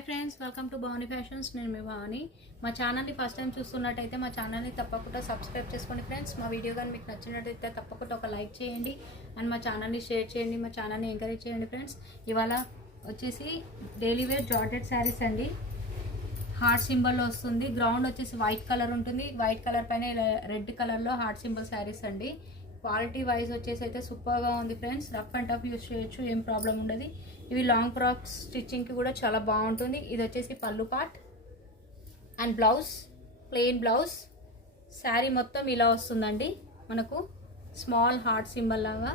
Hi friends, welcome to Bhavani fashions. నేను మీ భవానీ. మా ఛానల్ని ఫస్ట్ టైం చూస్తున్నట్టయితే మా ఛానల్ని తప్పకుండా సబ్స్క్రైబ్ చేసుకోండి ఫ్రెండ్స్. మా వీడియో కానీ మీకు నచ్చినట్టయితే తప్పకుండా ఒక లైక్ చేయండి అండ్ మా ఛానల్ని షేర్ చేయండి, మా ఛానల్ని ఎంకరేజ్ చేయండి ఫ్రెండ్స్. ఇవాళ వచ్చేసి డైలీ వేర్ జార్జెట్ శారీస్ అండి. హార్ట్ సింబల్లో వస్తుంది. గ్రౌండ్ వచ్చేసి వైట్ కలర్ ఉంటుంది. వైట్ కలర్ పైన ఇలా రెడ్ కలర్లో హార్ట్ సింబల్ శారీస్ అండి. క్వాలిటీ వైజ్ వచ్చేసి అయితే సూపర్గా ఉంది friends. Rough and tough use చేయొచ్చు, ఏం ప్రాబ్లం ఉండదు. ఇవి లాంగ్ ఫ్రాక్స్ స్టిచ్చింగ్కి కూడా చాలా బాగుంటుంది. ఇది వచ్చేసి పళ్ళు part and blouse, plain blouse. Sari మొత్తం ఇలా వస్తుందండి మనకు, స్మాల్ హార్ట్ సింబల్ లాగా.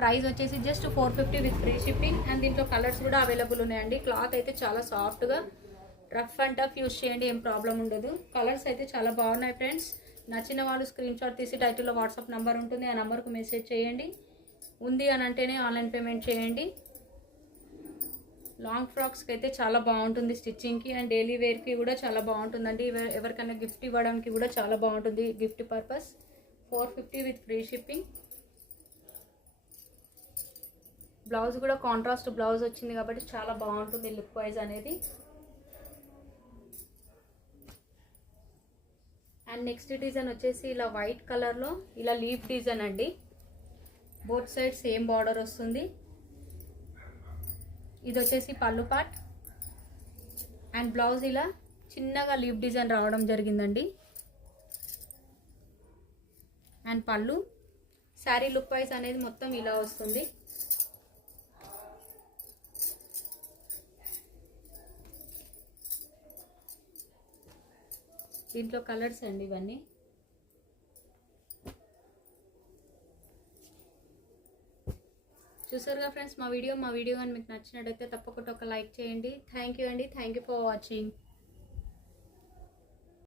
ప్రైస్ వచ్చేసి just 450 with free shipping. And దీంట్లో కలర్స్ కూడా అవైలబుల్ ఉన్నాయండి. క్లాత్ అయితే చాలా సాఫ్ట్గా, రఫ్ అండ్ టఫ్ యూస్ చేయండి, ఏం ప్రాబ్లం ఉండదు. కలర్స్ అయితే చాలా బాగున్నాయి ఫ్రెండ్స్. నచ్చిన వాళ్ళు స్క్రీన్ షాట్ తీసి టైటిల్లో వాట్సాప్ నెంబర్ ఉంటుంది, ఆ నెంబర్కు మెసేజ్ చేయండి. ఉంది అని అంటేనే ఆన్లైన్ పేమెంట్ చేయండి. లాంగ్ ఫ్రాక్స్కి అయితే చాలా బాగుంటుంది స్టిచ్చింగ్కి అండ్ డైలీ వేర్కి కూడా చాలా బాగుంటుందండి. ఎవరికైనా గిఫ్ట్ ఇవ్వడానికి కూడా చాలా బాగుంటుంది, gift purpose. 450 with free shipping. Blouse కూడా కాంట్రాస్ట్ బ్లౌజ్ వచ్చింది కాబట్టి చాలా బాగుంటుంది లుక్ వైజ్ అనేది. అండ్ నెక్స్ట్ డిజైన్ వచ్చేసి ఇలా వైట్ కలర్లో ఇలా లీఫ్ డిజైన్ అండి. బోత్ సైడ్ సేమ్ బార్డర్ వస్తుంది. ఇది వచ్చేసి పళ్ళు పార్ట్ అండ్ బ్లౌజ్ ఇలా చిన్నగా లీఫ్ డిజైన్ రావడం జరిగిందండి. అండ్ పళ్ళు, శారీ లుక్ వైజ్ అనేది మొత్తం ఇలా వస్తుంది. దీంట్లో కలర్స్ అండి ఇవన్నీ. చూసారుగా ఫ్రెండ్స్ మా వీడియో కానీ మీకు నచ్చినట్టయితే తప్పకుండా ఒక లైక్ చేయండి. థ్యాంక్ యూ అండి. Thank you for watching.